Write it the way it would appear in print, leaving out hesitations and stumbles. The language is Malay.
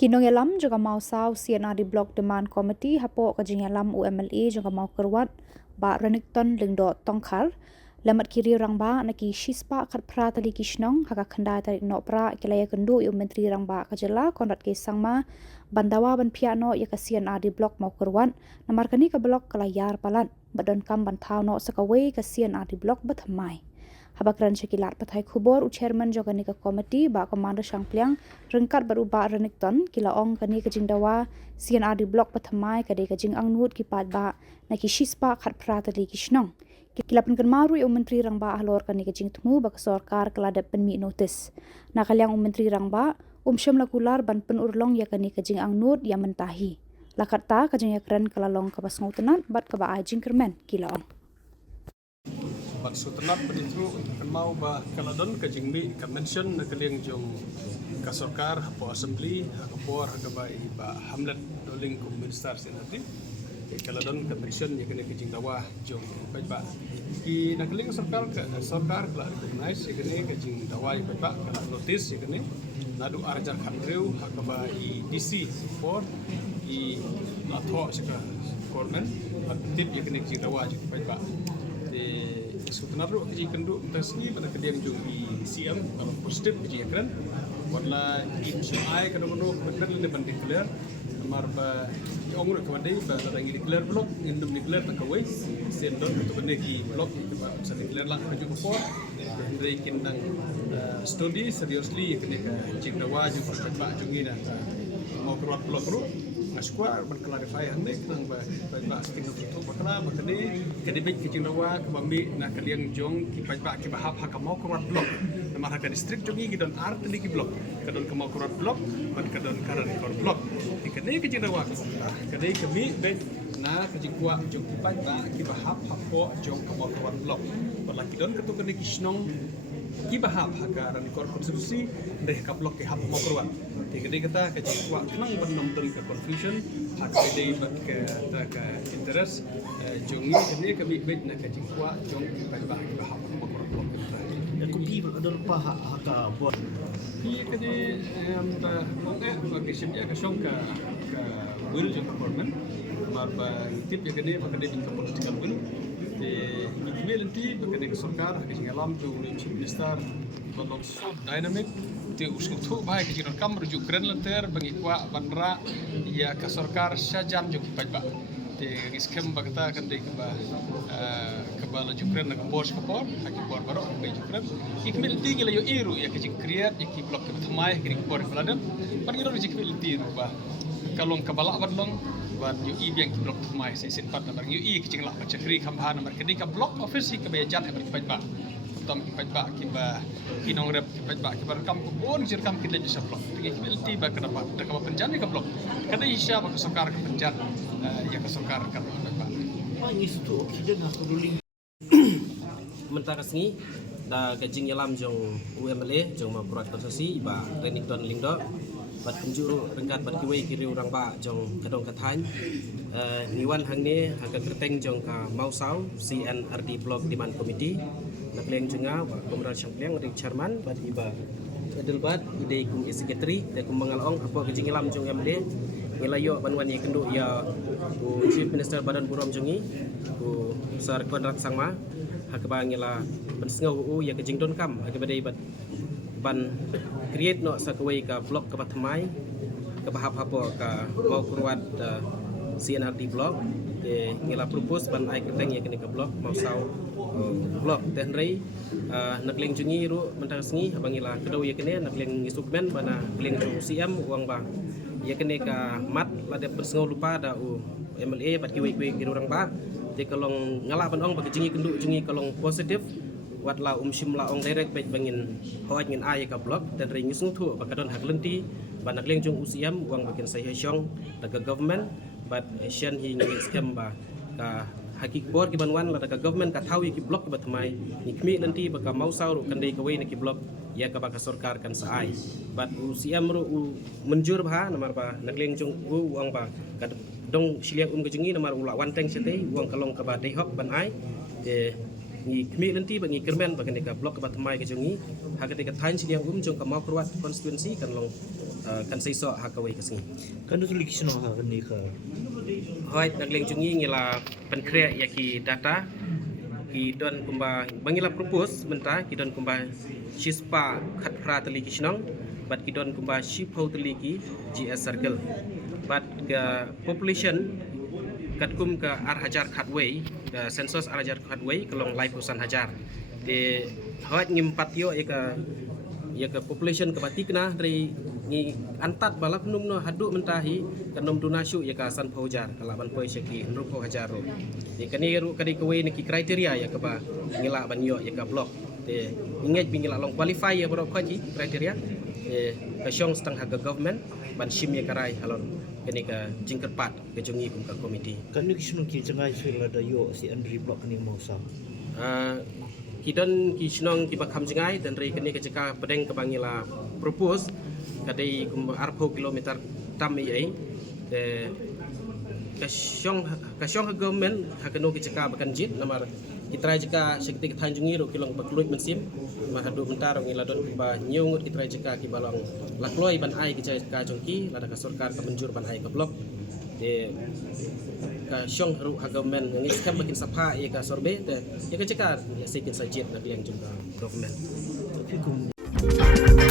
Kinong yalam juga mau saw CNR di Blok Demand Committee hapo kajing yalam UMLA juga mau keruat ba Renington lingdo tongkar lamat kiri orang ba naki shispa kat pra tali kishnong haka khanda tali no pra kilaya kendu yu menteri orang ba kajela konrat ke sangma bandawa ban piano ya ka CNR di Blok mau keruat namar kani ka blok kelayar palan badon kam bantau no sakaway ka CNR di Blok bathamai habakran shakilat pathai khubor u chairman jogani ka committee ba commander shangplyang rengkat baru ba Renington kilaong kani kajing dawa CNR di Blok pathamai kade kajing angnut ki pat ba naki shispa khat pra tali kishnong kilapan kan maru yu menteri rang ba ahlor kani kajing tmu ba sarkar kelada penmi notice nakalyang menteri rang ba syam lakular ban penurlong ya kani kajing angnut ya mentahi lakarta kajing yakran kalalong kabas ngautenan bat kaba ajing kermen kilaong Bat sutenat penitru kan mau ba kaladon ka jingmi ka mention na kaliang jong ka sarkar hapo assembly hakapor hakabai ba hamlet doling ko minister senati kaladon ka mention ya kani ka jing dawa jong ba ki na kaliang sarkar kala recognize ya kani ka jing dawa ba kala notice ya kani nadu arjar khandreu hakabai DC for I atho sika kormen atit ya kani jing dawa ba sebenarnya kerja kenduk tasni pada kediam jungi siam kalau positif kerja keren warna IMCI kadang-kadang benar ini banding clear amar ba ongur kewadai ba rangi clear blok indum clear tak kawai sendon untuk benegi blok bisa clear lang maju ke for dari kindang studi seriously kena cik dawa juga pak jungi dah mau keluar blok ru Askuar berklarify ande nang ba sting itu bakala bakade kadibik kicing dawa kebambi na kaliang jong ki ba ki bahap hakamau kurat blok namar haka distrik jongi gidon art li ki blok kadon kamau kurat blok ban kadon karan kor blok ikade kicing dawa kade kami be na kicing kuat jong ki ba ki bahap hakko jong kamau kurat blok bala kidon ketuk kene kisnong ki bahap haka ran kor konstitusi deh ka blok ki hap mau kurat Jadi kita kecil kuat kenang benar ke confusion hak ide ke interest jongi ini kami baik nak kecil kuat jong baik bahap makro aku di ada lupa hak buat ini kini bagi sedia ke song ke will jong government marba tip ya kini bagi dia political will di nanti bagi sarkar kecil alam tu minister tolong so dynamic ti usutu baik kecil kam rujuk keren lenter bangikwa bandra ya ka sarkar sajan jo pajba ti iskem bagta kan de ba kabala jukren na bos kapor haki bor baro be jukren ikmil ti gila yo iru ya kecil create ya ki blok ke thamai kiri bor faladan pagiro jikmil ti ru ba kalong kabala badlong ban yo i biang ki blok thamai se sin pat na yo i kecil la chakri khamha na kedi ka blok office ki be jat e pajba tam ki pajba ki ba kinong rep ki pajba ki bar kam ko bon jir kam ki le jisa blok ti ki melti ba kana ba da ka penjan ka blok kada isya ba ka sarkar ka penjan ya ka sarkar ka ba ini itu oksigen aku ruling mentara sengi da kajing yalam jong UMLA jong ma proyek konstruksi ba Renington lingdo bat kunjuru rengkat bat kiwei kiri orang ba jong kadong kathan niwan hang ni haka kerteng jong ka mausau CNRD Blok Demand Committee nak leng jenga ba komral champion ring chairman bat iba adil bat ide kum secretary te kum mangalong apa kajing yalam jong UMLA ngelayo banwan ye kendu ya ku chief minister badan buram jongi ku sar konrat sangma hakba ngela bensngau ya kajing don kam hakba dei bat ban create no sakaway ka blok ka patmai ka bahap hapo ka mau kurwat CNRD blok ngela propose ban ai keteng ya kini ka blok mau saw blok tenrei nakleng jungi ru mentang sengi abang ngela kedaw ya kini nakleng isukmen bana kleng ju CM uang ba ya kini ka mat lade bersengau lupa da MLA bat kiwi ki orang ba te kalong ngala ban ong bagi jungi kendu jungi kalong positif wat la sim la ong direct baik bangin hoaj ngin ay ka blok dan ring ngisung thu bakadon hak lenti banak leng jong usiam uang bagian saya hyong daga government but asian hi ngi scam ba ka hakik bor ki banwan la daga government ka thawi ki blok ba thamai nikmi lenti baka mau sauru kan dei ka we ki blok ya ka baka sarkar kan saai but usiam ru menjur ba namar ba nak leng jong uang ba ka dong siliang kejungi namar ula wanteng sete uang kalong ka ba dei hok ban ai ni kami nanti bagi kermen bagi mereka blok kebat mai kejungi hak ketika tain sini yang jong kamau keruat konstituensi kan long kan seiso hakawai kasngi Kan tu lagi senang ha ni ka. hoi nagleng jungi ngila penkrea yaki data ki don kumba bangila propose menta ki don kumba shispa khat phra tali ki snong but ki don kumba shipho tali ki GS circle but population kat kum ka ar hajar khatway census ar hajar khatway kelong lai pusan hajar de hoi ngim patio ya ka population ka batikna dari ni antat balap num no hadu mentahi kanom dunasyu ya ka san paujar kala ban poi syaki nrupo hajaro de kani ru kadi kwe ni ki kriteria ya ka ba ngila ban yo ya ka blok de ingej bingila long qualify ya bro kwaji kriteria ka syong stang haga government ban shim ya karai halon kani ka jingkerpat ke jungi kum ka komiti Kan lagi senang ki jangai sila da yo si Andri Block ni mau sam. Kidon kisnong kibakam jengai dan rei kini keceka pedeng kebangila propose kadai arpo kilometer tam ai de kasyong government hakano keceka bakan jit namar kita jika sekti tanjungi ro kilong bakluit mensim mahadu mentar ngila don ba nyungut kita jika kibalong lakloi ban ai keceka jongki lada ka sarkar ka menjur ban ai ka blok de ka syong haru government ngi skam makin sapa ya ka sorbe de ya ka cekar ya sekin sajit na biang jumpa government Tapi kum